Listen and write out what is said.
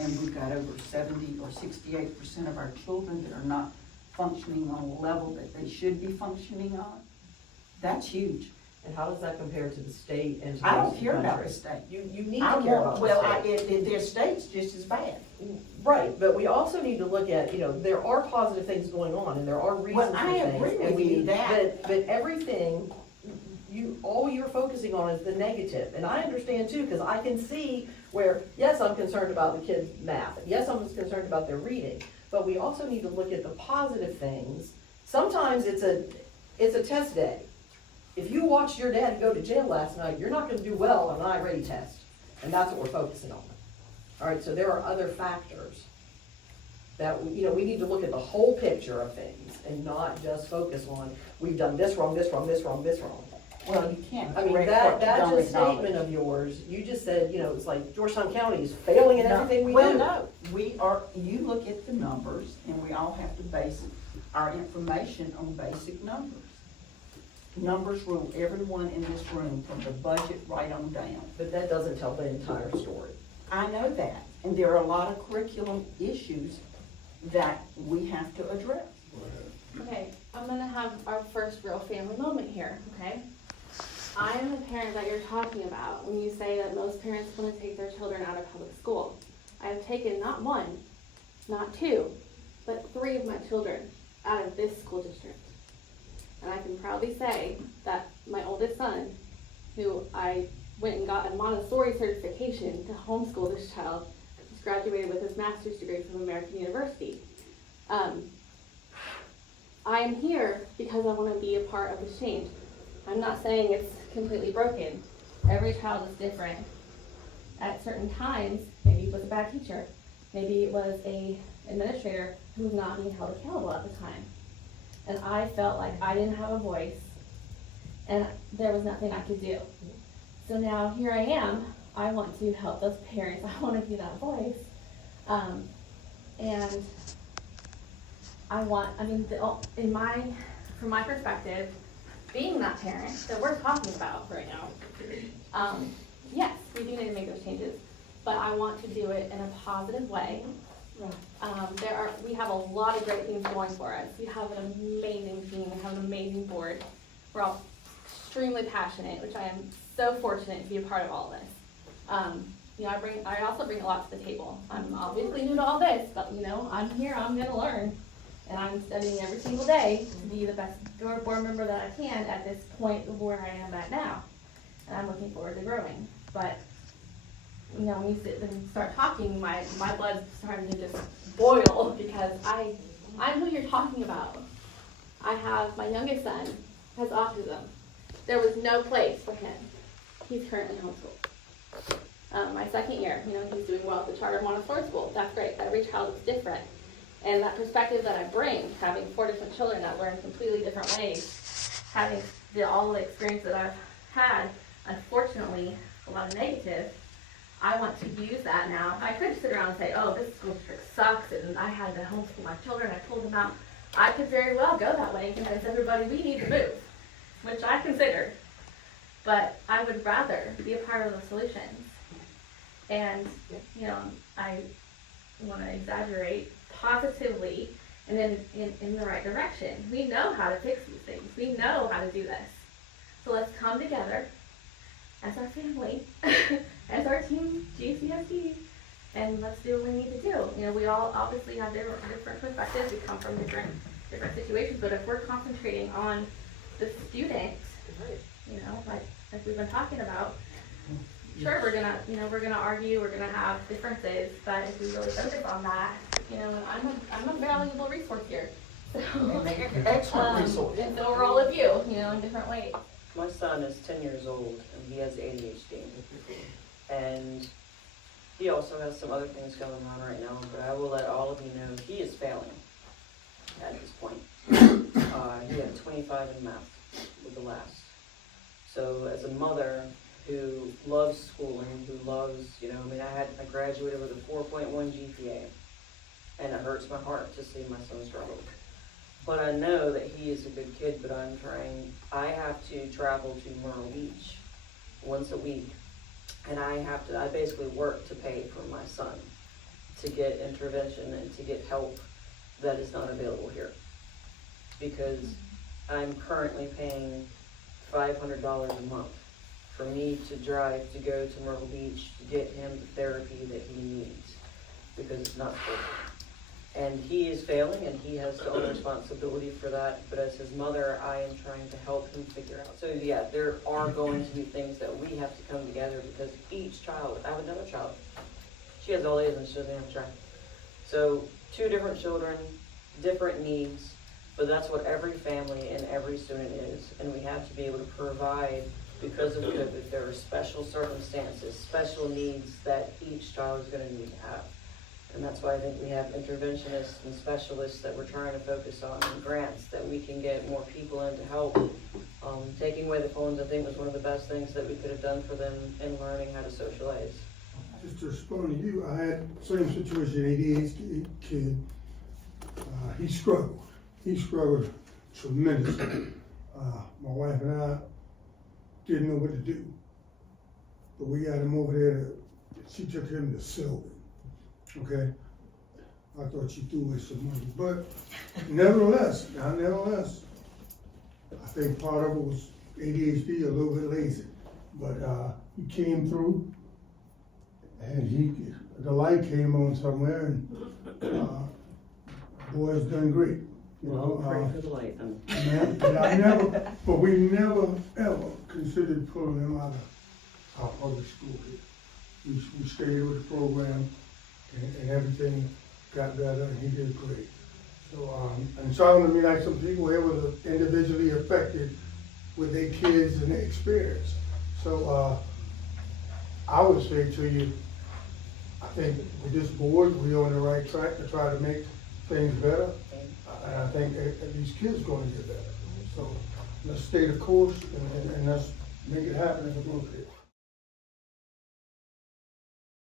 and we've got over 70 or 68% of our children that are not functioning on a level that they should be functioning on, that's huge. And how does that compare to the state and to I the don't rest of care the about country? the state. You need to care about the state. Their state's just as bad. Right, but we also need to look at, there are positive things going on, and there are reasons for I things. agree and with you that. But everything, all you're focusing on is the negative, and I understand too, because I can see where, yes, I'm concerned about the kids' math, yes, I'm concerned about their reading, but we also need to look at the positive things. Sometimes it's a test day. If you watched your dad go to jail last night, you're not gonna do well on an I-ready test, and that's what we're focusing on. All right, so there are other factors that, we need to look at the whole picture of things and not just focus on, we've done this wrong, this wrong, this wrong, this wrong. Well, you can't I mean, correct that what you don't just acknowledge. statement of yours, you just said, it's like Georgetown County is failing in everything we do. Well, no, you look at the numbers, and we all have to base our information on basic numbers. Numbers rule everyone in this room, from the budget right on down. But that doesn't tell the entire story. I know that, and there are a lot of curriculum issues that we have to address. Okay, I'm gonna have our first real family moment here, okay? I am the parent that you're talking about when you say that most parents want to take their children out of public school. I have taken not one, not two, but 3 of my children out of this school district. And I can proudly say that my oldest son, who I went and got a Montessori certification to homeschool this child, has graduated with his master's degree from American University. I am here because I want to be a part of this change. I'm not saying it's completely broken. Every child is different. At certain times, maybe it was a bad teacher. Maybe it was an administrator who was not being held accountable at the time. And I felt like I didn't have a voice, and there was nothing I could do. So now here I am. I want to help those parents. I want to be that voice. And from my perspective, being that parent that we're talking about right now, yes, we do need to make those changes, but I want to do it in a positive way. We have a lot of great things going for us. We have an amazing team, we have an amazing board. We're all extremely passionate, which I am so fortunate to be a part of all this. I also bring a lot to the table. I'm obviously new to all this, but I'm here, I'm gonna learn. And I'm studying every single day to be the best board member that I can at this point of where I am at now. And I'm looking forward to growing. But, when you sit and start talking, my blood's starting to just boil, because I'm who you're talking about. I have, my youngest son has autism. There was no place for him. He's currently homeschooled. My second year, he's doing well at the charter Montessori school. That's great. Every child is different. And that perspective that I bring, having 4 different children that learn completely different ways, having all the experience that I've had, unfortunately, a lot of negative, I want to use that now. I could sit around and say, oh, this school district sucks, and I had to homeschool my children, I pulled them out. I could very well go that way and convince everybody we need to move, which I consider. But I would rather be a part of the solutions. And, I want to exaggerate positively and in the right direction. We know how to fix these things. We know how to do this. So let's come together as our family, as our team, GCSD, and let's do what we need to do. We all obviously have different perspectives. We come from different situations, but if we're concentrating on the student, like we've been talking about, sure, we're gonna argue, we're gonna have differences, but if we really focus on that, I'm a valuable resource here. So, Excellent resource. and so are all of you, in different ways. My son is 10 years old, and he has ADHD. And he also has some other things going on right now, but I will let all of you know he is failing at this point. He had 25 in math with the last. So as a mother who loves schooling, who loves, I graduated with a 4.1 GPA, and it hurts my heart to see my son struggle. But I know that he is a good kid, but I have to travel to Myrtle Beach once a week, and I basically work to pay for my son to get intervention and to get help that is not available here. Because I'm currently paying $500 a month for me to drive to go to Myrtle Beach to get him the therapy that he needs, because it's not free. And he is failing, and he has to own responsibility for that, but as his mother, I am trying to help him figure out. So yeah, there are going to be things that we have to come together, because each child, I have another child, she has all A's and she doesn't have track. So 2 different children, different needs, but that's what every family and every student is, and we have to be able to provide, because of COVID, there are special circumstances, special needs that each child is gonna need to have. And that's why I think we have interventionists and specialists that we're trying to focus on, and grants that we can get more people in to help. Taking away the phones, I think, was one of the best things that we could have done for them in learning how to socialize. Just to respond to you, I had same situation, ADHD kid. He struggled tremendously. My wife and I didn't know what to do. But we got him over there, she took him to Sylvan, okay? I thought she threw away some money, but nevertheless, I think part of it was ADHD, a little bit lazy. But he came through, and the light came on somewhere, and boy's done great. You know, Pray for the light. but we never ever considered pulling him out of our public school here. We stayed with the program, and everything got better, and he did great. So, and it sounded to me like some people here were individually affected with their kids and their experience. So, I would say to you, I think with this board, we're on the right track to try to make things better. And I think these kids are gonna get better. So let's stay the course and let's make it happen if it's appropriate.